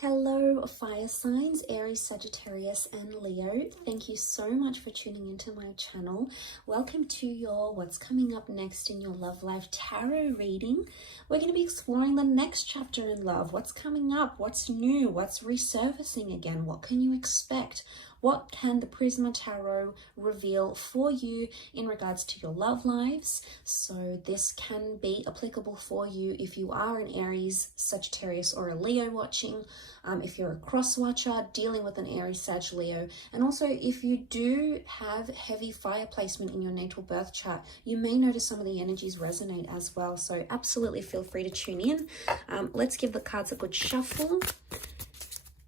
Hello, fire signs, Aries, Sagittarius, and Leo. Thank you so much for tuning into my channel. Welcome to your What's Coming Up Next in Your Love Life Tarot reading. We're going to be exploring the next chapter in love. What's coming up? What's new? What's resurfacing again? What can you expect? What can the Prisma Tarot reveal for you in regards to your love lives? So this can be applicable for you if you are an Aries, Sagittarius, or a Leo watching. If you're a cross watcher dealing with an Aries, Sag, Leo, and also if you do have heavy fire placement in your natal birth chart, you may notice some of the energies resonate as well. So absolutely feel free to tune in. Let's give the cards a good shuffle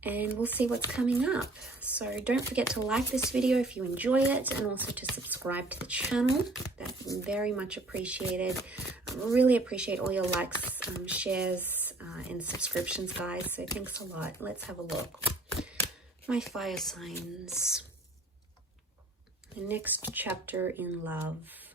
and we'll see what's coming up. So don't forget to like this video if you enjoy it, and also to subscribe to the channel. That's very much appreciated. I really appreciate all your likes, shares, and subscriptions, guys. So thanks a lot. Let's have a look. My fire signs. The next chapter in love.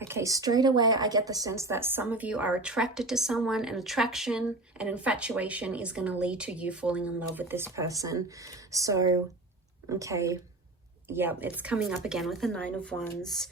Okay, straight away, I get the sense that some of you are attracted to someone, and attraction and infatuation is going to lead to you falling in love with this person. So, okay, yeah, it's coming up again with the Nine of Wands.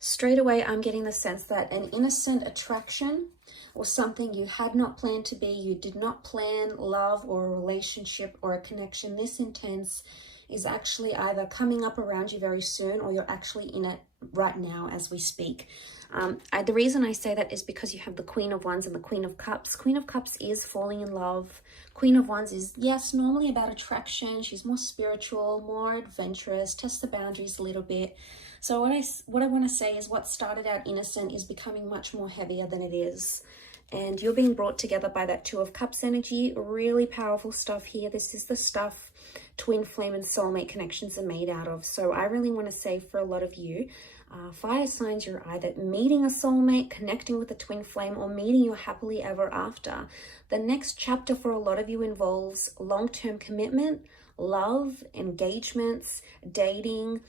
Straight away, I'm getting the sense that an innocent attraction or something you had not planned to be, you did not plan love or a relationship or a connection this intense, is actually either coming up around you very soon, or you're actually in it right now as we speak. The reason I say that is because you have the Queen of Wands and the Queen of Cups. Queen of Cups is falling in love. Queen of Wands is, yes, normally about attraction. She's more spiritual, more adventurous, tests the boundaries a little bit. So what I want to say is what started out innocent is becoming much more heavier than it is. And you're being brought together by that Two of Cups energy. Really powerful stuff here. This is the stuff twin flame and soulmate connections are made out of. So I really want to say for a lot of you, fire signs, you're either meeting a soulmate, connecting with a twin flame, or meeting your happily ever after. The next chapter for a lot of you involves long-term commitment, love, engagements, dating,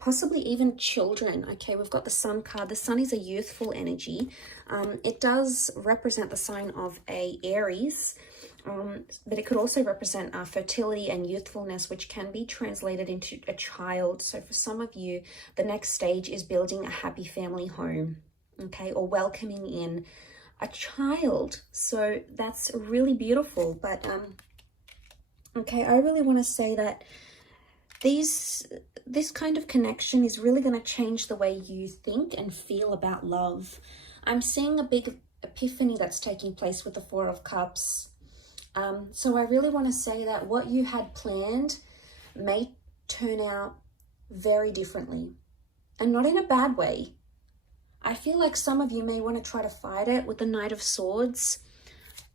possibly even children. Okay, we've got the Sun card. The Sun is a youthful energy. It does represent the sign of a Aries, but it could also represent fertility and youthfulness, which can be translated into a child. So for some of you, the next stage is building a happy family home, okay, or welcoming in a child. So that's really beautiful. But okay, I really want to say that this kind of connection is really going to change the way you think and feel about love. I'm seeing a big epiphany that's taking place with the Four of Cups. So I really want to say that what you had planned may turn out very differently, and not in a bad way. I feel like some of you may want to try to fight it with the Knight of Swords.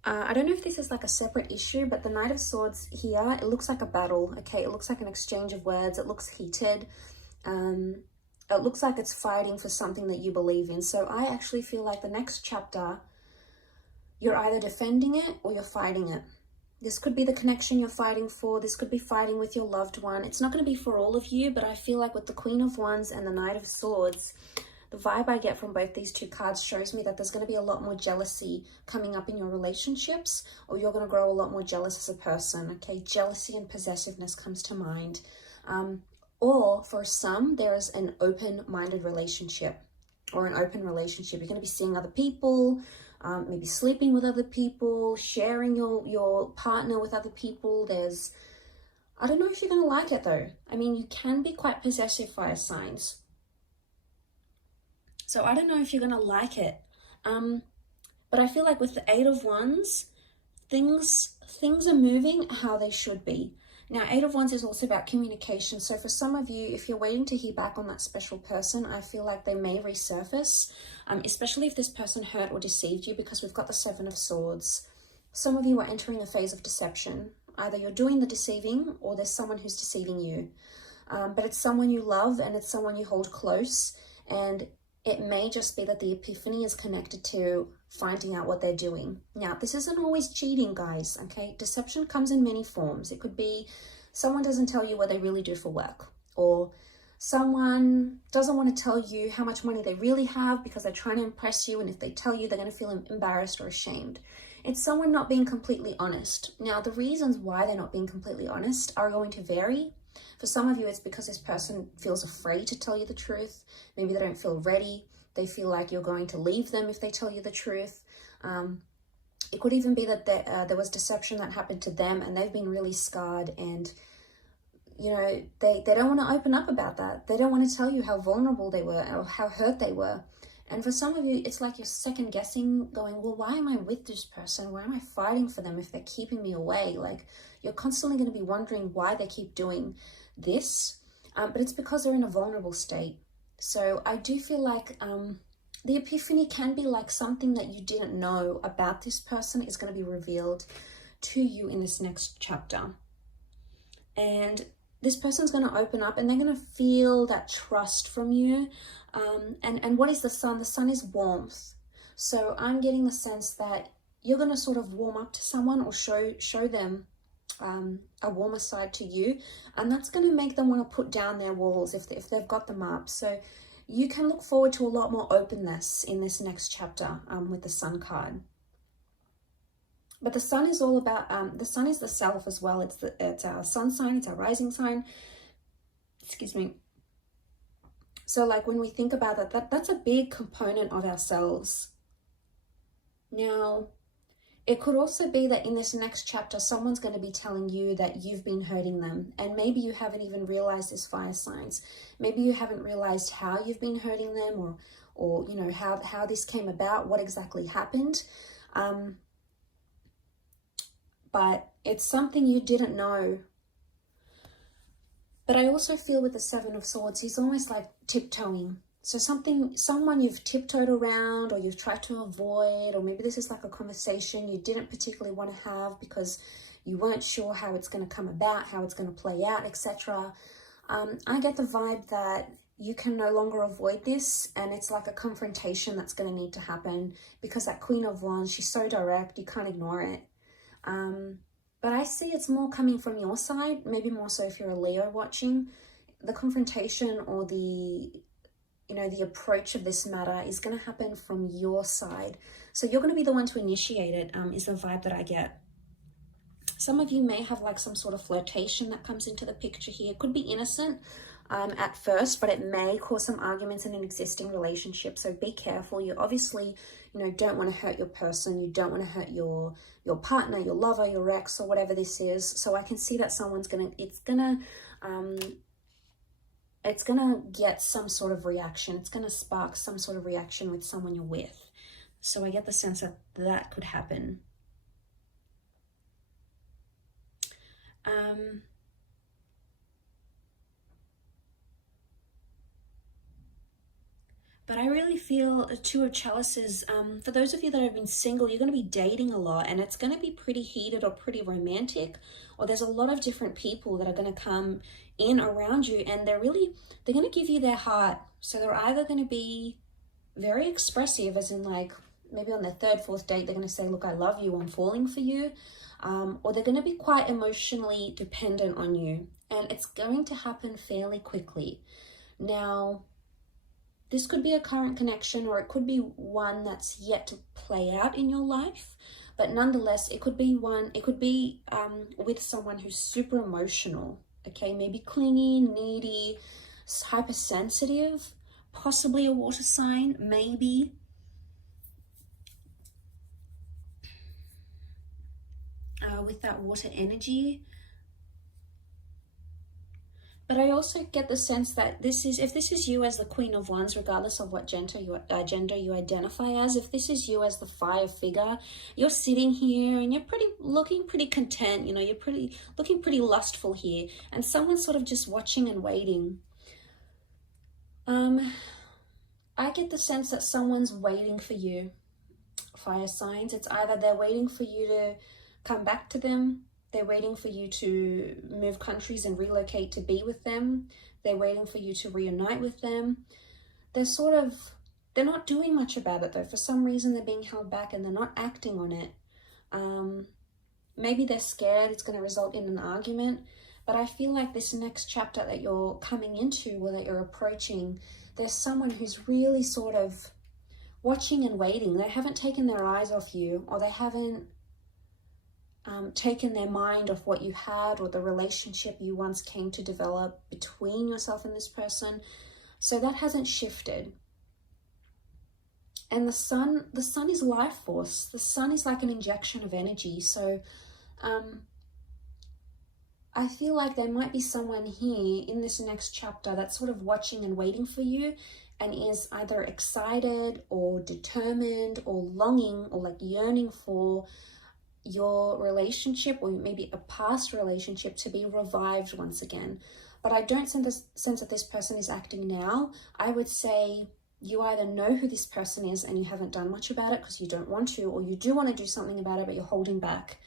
I don't know if this is like a separate issue, but the Knight of Swords here, it looks like a battle, okay? It looks like an exchange of words. It looks heated. It looks like it's fighting for something that you believe in. So I actually feel like the next chapter, you're either defending it or you're fighting it. This could be the connection you're fighting for. This could be fighting with your loved one. It's not going to be for all of you, but I feel like with the Queen of Wands and the Knight of Swords, the vibe I get from both these two cards shows me that there's going to be a lot more jealousy coming up in your relationships, or you're going to grow a lot more jealous as a person, okay? Jealousy and possessiveness comes to mind. Or for some, there is an open-minded relationship or an open relationship. You're going to be seeing other people, maybe sleeping with other people, sharing your partner with other people. I don't know if you're going to like it though. I mean, you can be quite possessive, fire signs. So I don't know if you're going to like it. But I feel like with the Eight of Wands, things are moving how they should be. Now, Eight of Wands is also about communication. So for some of you, if you're waiting to hear back on that special person, I feel like they may resurface, especially if this person hurt or deceived you, because we've got the Seven of Swords. Some of you are entering a phase of deception. Either you're doing the deceiving or there's someone who's deceiving you. But it's someone you love and it's someone you hold close. And it may just be that the epiphany is connected to finding out what they're doing. Now, this isn't always cheating, guys, okay? Deception comes in many forms. It could be someone doesn't tell you what they really do for work, or Someone doesn't want to tell you how much money they really have because they're trying to impress you, and if they tell you, they're going to feel embarrassed or ashamed. It's someone not being completely honest. Now, the reasons why they're not being completely honest are going to vary. For some of you, it's because this person feels afraid to tell you the truth. Maybe they don't feel ready. They feel like you're going to leave them if they tell you the truth. It could even be that there was deception that happened to them and they've been really scarred, and you know, they don't want to open up about that. They don't want to tell you how vulnerable they were or how hurt they were. And for some of you, it's like you're second guessing, going, well, why am I with this person? Why am I fighting for them if they're keeping me away? Like, you're constantly going to be wondering why they keep doing this. But it's because they're in a vulnerable state. So I do feel like the epiphany can be like something that you didn't know about this person is going to be revealed to you in this next chapter. And this person's going to open up and they're going to feel that trust from you. And what is the sun? The sun is warmth. So I'm getting the sense that you're going to sort of warm up to someone or show them a warmer side to you. And that's going to make them want to put down their walls if they've got them up. So you can look forward to a lot more openness in this next chapter with the sun card. But the sun is all about, the sun is the self as well. It's our sun sign, it's our rising sign. Excuse me. So like when we think about that's a big component of ourselves. Now, it could also be that in this next chapter, someone's going to be telling you that you've been hurting them. And maybe you haven't even realized this, fire signs. Maybe you haven't realized how you've been hurting them, or you know, how this came about, what exactly happened. But it's something you didn't know. But I also feel with the Seven of Swords, he's almost like tiptoeing. So someone you've tiptoed around, or you've tried to avoid, or maybe this is like a conversation you didn't particularly want to have because you weren't sure how it's going to come about, how it's going to play out, etc. I get the vibe that you can no longer avoid this, and it's like a confrontation that's going to need to happen, because that Queen of Wands, she's so direct, you can't ignore it. But I see it's more coming from your side, maybe more so if you're a Leo watching. The confrontation or the approach of this matter is going to happen from your side. So you're going to be the one to initiate it, is the vibe that I get. Some of you may have like some sort of flirtation that comes into the picture here. It could be innocent at first, but it may cause some arguments in an existing relationship. So be careful. You obviously, don't want to hurt your person. You don't want to hurt your partner, your lover, your ex, or whatever this is. So I can see that it's gonna get some sort of reaction. It's gonna spark some sort of reaction with someone you're with. So I get the sense that could happen. But I really feel a Two of Chalices. For those of you that have been single, you're going to be dating a lot, and it's going to be pretty heated or pretty romantic, or there's a lot of different people that are going to come in around you, and they're going to give you their heart. So they're either going to be very expressive, as in like maybe on their third, fourth date, they're going to say, look, I love you, I'm falling for you. Or they're going to be quite emotionally dependent on you, and it's going to happen fairly quickly. Now, this could be a current connection, or it could be one that's yet to play out in your life. But nonetheless, it could be with someone who's super emotional, okay? Maybe clingy, needy, hypersensitive, possibly a water sign, maybe. With that water energy. But I also get the sense that if this is you as the Queen of Wands, regardless of what gender you identify as, if this is you as the fire figure, you're sitting here and you're looking pretty content, you're looking pretty lustful here, and someone's sort of just watching and waiting. I get the sense that someone's waiting for you, fire signs. It's either they're waiting for you to come back to them, they're waiting for you to move countries and relocate to be with them, they're waiting for you to reunite with them. They're not doing much about it though. For some reason they're being held back and they're not acting on it. Maybe they're scared it's going to result in an argument. But I feel like this next chapter that you're coming into, or that you're approaching, there's someone who's really sort of watching and waiting. They haven't taken their eyes off you, or they haven't taken their mind off what you had, or the relationship you once came to develop between yourself and this person. So that hasn't shifted. And the sun is life force. The sun is like an injection of energy. So I feel like there might be someone here in this next chapter that's sort of watching and waiting for you, and is either excited or determined or longing or like yearning for your relationship, or maybe a past relationship, to be revived once again. But I don't sense that this person is acting now. I would say you either know who this person is and you haven't done much about it because you don't want to, or you do want to do something about it but you're holding back.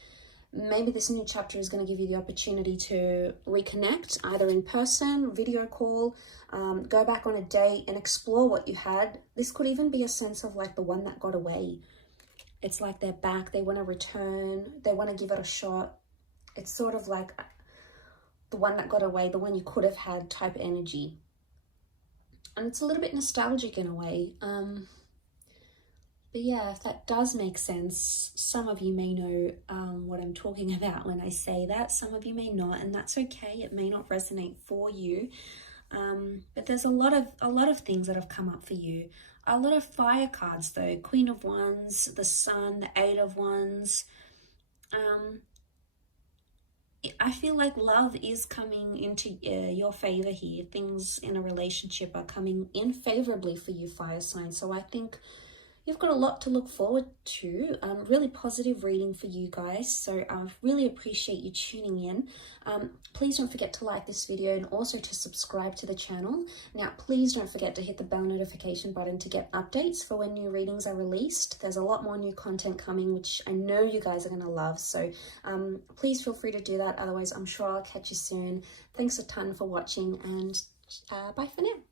Maybe this new chapter is going to give you the opportunity to reconnect, either in person, video call, go back on a date and explore what you had. This could even be a sense of like the one that got away. It's like they're back, they want to return, they want to give it a shot. It's sort of like the one that got away, the one you could have had type energy. And it's a little bit nostalgic in a way. But yeah, if that does make sense, some of you may know what I'm talking about when I say that. Some of you may not, and that's okay. It may not resonate for you. But there's a lot of things that have come up for you. A lot of fire cards though. Queen of Wands, the Sun, the Eight of Wands. I feel like love is coming into your favor here. Things in a relationship are coming in favorably for you, fire sign. So I think you've got a lot to look forward to. Really positive reading for you guys. So I really appreciate you tuning in. Please don't forget to like this video and also to subscribe to the channel. Now, please don't forget to hit the bell notification button to get updates for when new readings are released. There's a lot more new content coming, which I know you guys are going to love. So please feel free to do that. Otherwise, I'm sure I'll catch you soon. Thanks a ton for watching, and bye for now.